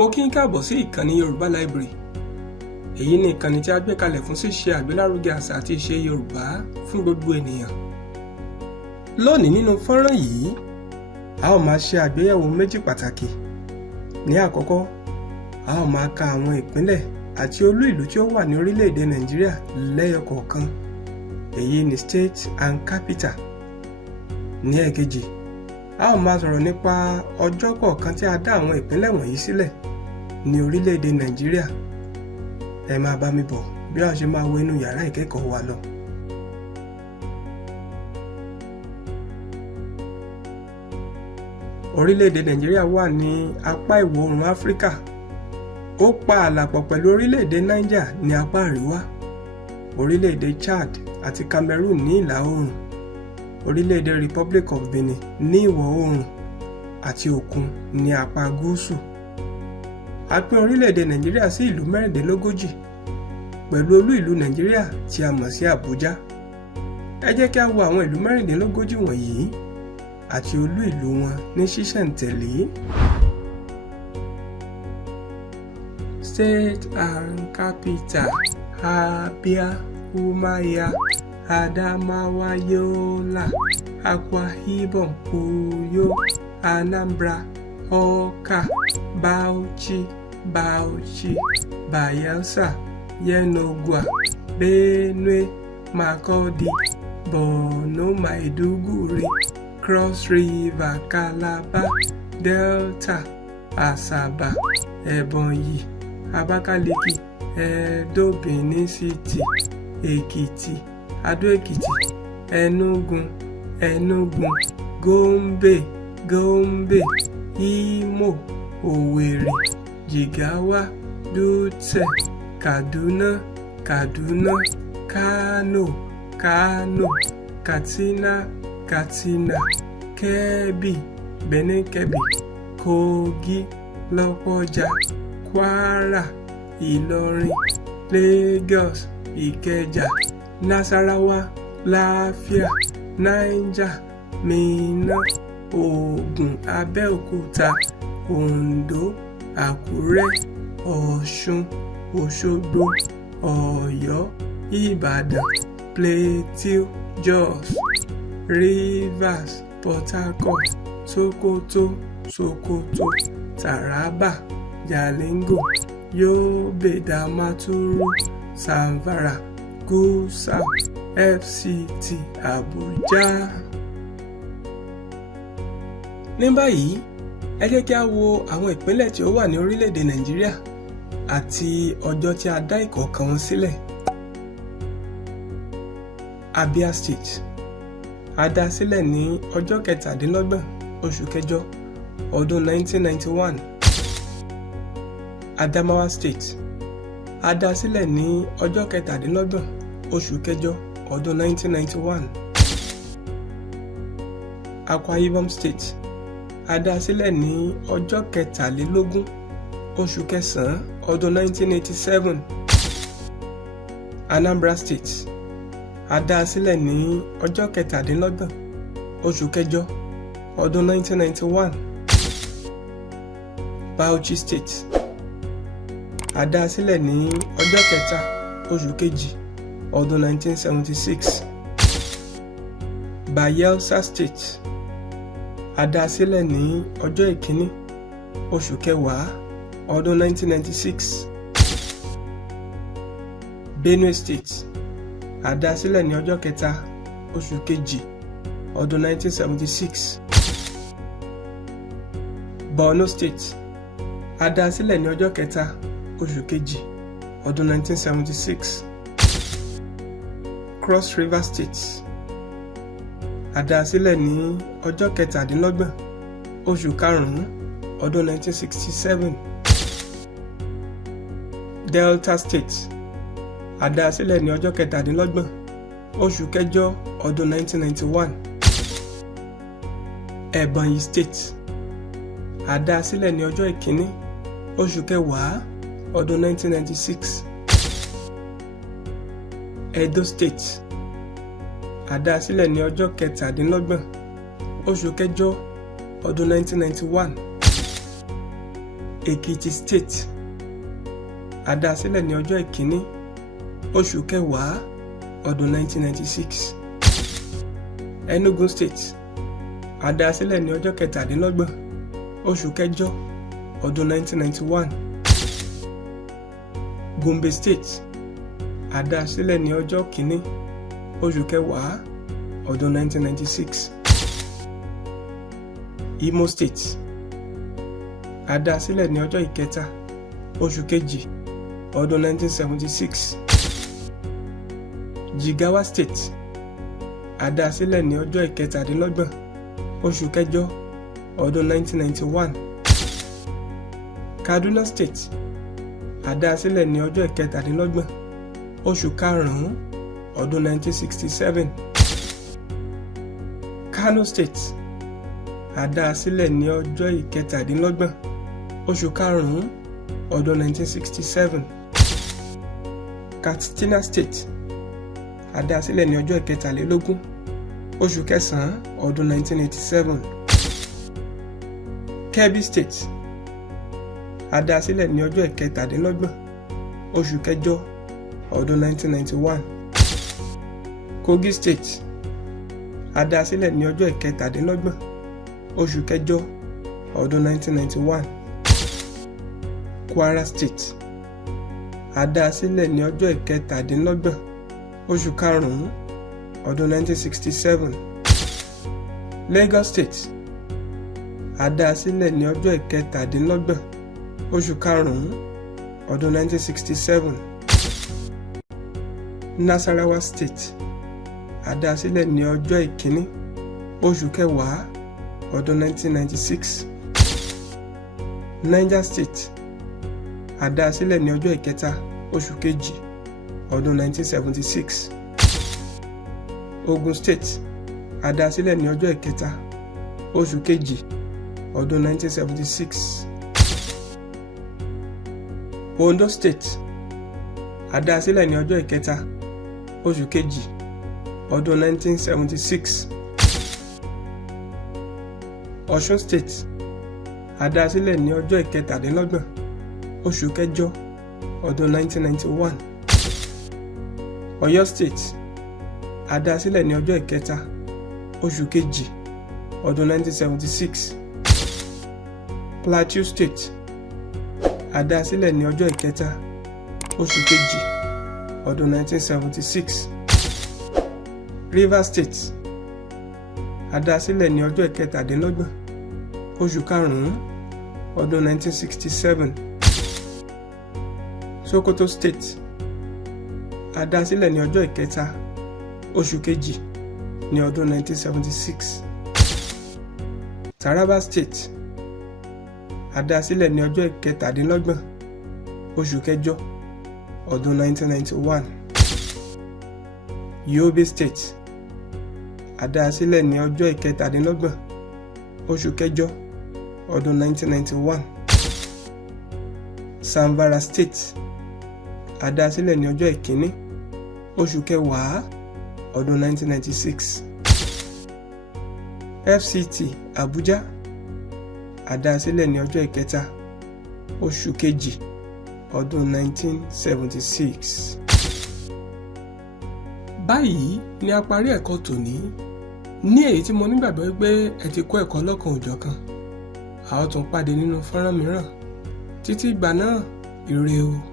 Mo kí yín káàbọ̀ sí ìkànnì Yoruba Library. Èyí ni ìkànnì tí a gbé kalẹ̀ fún ṣíṣe àgbélárugẹ àṣà àti ìṣe Yorùbá fún gbogbo ènìyàn. Lónìí nínú fọ́nrán yìí, a ó máa ṣe àgbéyẹ̀wò méjì pàtàkì. Ní àkọ́kọ́, a ó máa ka àwọn ìpínlẹ̀ àti olú ìlú tí ó wà ní orílẹ̀-èdè Nàìjíríà lẹ́yọ kọ̀ọ̀kan. Èyí ni state and capital. Ní ẹ̀kejì, a ó máa sọ̀rọ̀ nípa ọjọ́ kọ̀ọ̀kan tí a dá àwọn ìpínlẹ̀ wọ̀nyí sílẹ̀ ní orílẹ̀-èdè Nàìjíríà. Ẹ máa bá mi bọ̀ bí a ṣe máa wo inú yàrá ìkẹ́kọ̀ọ́ wa lọ. Orílẹ̀-èdè Nàìjíríà wà ní apá ìwọ̀ oòrùn Áfíríkà. Ó pa ààlà pọ̀ pẹ̀lú orílẹ̀-èdè Niger ní apá àríwá, orílẹ̀-èdè Chad àti Cameroon ní ìlà oòrùn, orílẹ̀-èdè Republic of Benin ní ìwọ̀ oòrùn àti òkun ní apá gúúsù. A pín orílẹ̀-èdè Nàìjíríà sí ìlú 36 pẹ̀lú olú ìlú Nàìjíríà tí a mọ̀ sí Àbújá. Ẹ jẹ́ kí a wo àwọn ìlú 36 wọ̀nyí àti olú ìlú wọn ní ṣísẹ̀ntẹ̀lé. State and capital: Abia, Umuahia, Adamawa, Yola, Akwa Ibom, Uyo, Anambra, Awka, Bauchi, Bayelsa, Yenagoa, Benue, Makurdi, Borno, Maiduguri, Cross River, Calabar, Delta, Asaba, Ebonyi, Abakaliki, Edo, Benin City, Ekiti, Ado-Ekiti, Enugu, Gombe, Imo, Owerri, Jigawa, Dutse, Kaduna, Kano, Katsina, Kebbi, Benin Kebbi, Kogi, Lokoja, Kwara, Ilorin, Lagos, Ikeja, Nasarawa, Lafia, Niger, Minna, Ogun, Abẹ́òkúta, Ondo, Àkúrẹ́, Ọ̀ṣun, Òṣogbo, Ọ̀yọ́, Ìbàdàn, Plateau, Jos, Rivers, Port Harcourt, Sokoto, Taraba, Jalingo, Yobe, Damaturu, Zamfara, Gusau, FCT, Abuja. Ní báyìí, ẹ jẹ́ kí a wo àwọn ìpínlẹ̀ tí ó wà ní orílẹ̀-èdè Nàìjíríà àti ọjọ́ tí a dá ìkọ̀ọ̀kan wọn sílẹ̀. Abia State. A dá sílẹ̀ ní ọjọ́ 27 oṣù kẹjọ ọdún 1991. Adamawa State. A dá sílẹ̀ ní ọjọ́ 27 oṣù kẹjọ ọdún 1991. Akwa Ibom State. A dá sílẹ̀ ní ọjọ́ 23 oṣù kẹsàn-án ọdún 1987. Anambra State. A dá sílẹ̀ ní ọjọ́ 27 oṣù kẹjọ ọdún 1991. Bauchi State. A dá sílẹ̀ ní ọjọ́ 3 oṣù kejì ọdún 1976. Bayelsa State. A dá sílẹ̀ ní ọjọ́ 1 oṣù kẹwàá ọdún 1996. Benue State. A dá sílẹ̀ ní ọjọ́ 3 oṣù kejì ọdún 1976. Borno State. A dá sílẹ̀ ní ọjọ́ 3 oṣù kejì ọdún 1976. Cross River State. A dá sílẹ̀ ní ọjọ́ 17 oṣù karùn-ún ọdún 1967. Delta State. A dá sílẹ̀ ní ọjọ́ 17 oṣù kẹjọ ọdún 1991. Ebonyi State. A dá sílẹ̀ ní ọjọ́ 1 oṣù kẹwàá ọdún 1996. Edo State. A dá sílẹ̀ ní ọjọ́ 17 oṣù kẹjọ ọdún 1991. Ekiti State a dá sílẹ̀ ní ọjọ́ ìkíní oṣù kẹwàá ọdún 1996. Enugu State a dá sílẹ̀ ní ọjọ́ kẹtàdínlọ́gbọ̀n oṣù kẹjọ ọdún 1991. Gombe State a dá sílẹ̀ ní ọjọ́ kìíní oṣù kẹwàá ọdún 1996. Imo State a dá sílẹ̀ ní ọjọ́ ìkẹta oṣù kejì ọdún 1976. Jigawa State a dá sílẹ̀ ní ọjọ́ ìkẹtàdínlọ́gbọ̀n oṣù kẹjọ ọdún 1991. Kaduna State a dá sílẹ̀ ní ọjọ́ ìkẹtàdínlọ́gbọ̀n oṣù karùn-ún ọdún 1967. Kano State a dá sílẹ̀ ní ọjọ́ ìkẹtàdínlọ́gbọ̀n oṣù karùn-ún ọdún 1967. Katsina State a dá sílẹ̀ ní ọjọ́ ìkẹtàlélógún oṣù kẹsàn-án ọdún 1987. Kebbi State a dá sílẹ̀ ní ọjọ́ ìkẹtàdínlọ́gbọ̀n oṣù kẹjọ ọdún 1991. Kogi State a dá sílẹ̀ ní ọjọ́ ìkẹtàdínlọ́gbọ̀n oṣù kẹjọ ọdún 1991. Kwara State a dá sílẹ̀ ní ọjọ́ ìkẹtàdínlọ́gbọ̀n oṣù karùn-ún ọdún 1967. Lagos State a dá sílẹ̀ ní ọjọ́ ìkẹtàdínlọ́gbọ̀n oṣù karùn-ún ọdún 1967. Nasarawa State a dá sílẹ̀ ní ọjọ́ ìkíní oṣù kẹwàá ọdún 1996. Niger State a dá sílẹ̀ ní ọjọ́ ìkẹta oṣù kejì ọdún 1976. Ogun State a dá sílẹ̀ ní ọjọ́ ìkẹta oṣù kejì ọdún 1976. Ondo State a dá sílẹ̀ ní ọjọ́ ìkẹta oṣù kejì ọdún 1976. Ọ̀ṣun State a dá sílẹ̀ ní ọjọ́ ìkẹtàdínlọ́gbọ̀n oṣù kẹjọ ọdún 1991. Ọ̀yọ́ State a dá sílẹ̀ ní ọjọ́ ìkẹta oṣù kejì ọdún 1976. Plateau State a dá sílẹ̀ ní ọjọ́ ìkẹta oṣù kejì ọdún 1976. Rivers State a dá sílẹ̀ ní ọjọ́ ìkẹtàdínlọ́gbọ̀n oṣù karùn-ún ọdún 1967. Sokoto State a dá sílẹ̀ ní ọjọ́ ìkẹta oṣù kejì ní ọdún 1976. Taraba State a dá sílẹ̀ ní ọjọ́ ìkẹtàdínlọ́gbọ̀n oṣù kẹjọ ọdún 1991. Yobe State a dá sílẹ̀ ní ọjọ́ ìkẹtàdínlọ́gbọ̀n oṣù kẹjọ ọdún 1991. Zamfara State a dá sílẹ̀ ní ọjọ́ ìkíní oṣù kẹwàá ọdún 1996. FCT Abuja a dá sílẹ̀ ní ọjọ́ ìkẹta oṣù kejì ọdún 1976. Báyìí ni a parí ẹ̀kọ́ tòní ní èyí tí mo nígbàgbọ́ pé ẹ ti kọ́ ẹ̀kọ́ lọ́kan òjọ̀kan. A ó tún pàdé nínú fọ́nrán mìíràn. Títí ìgbà náà, ire o.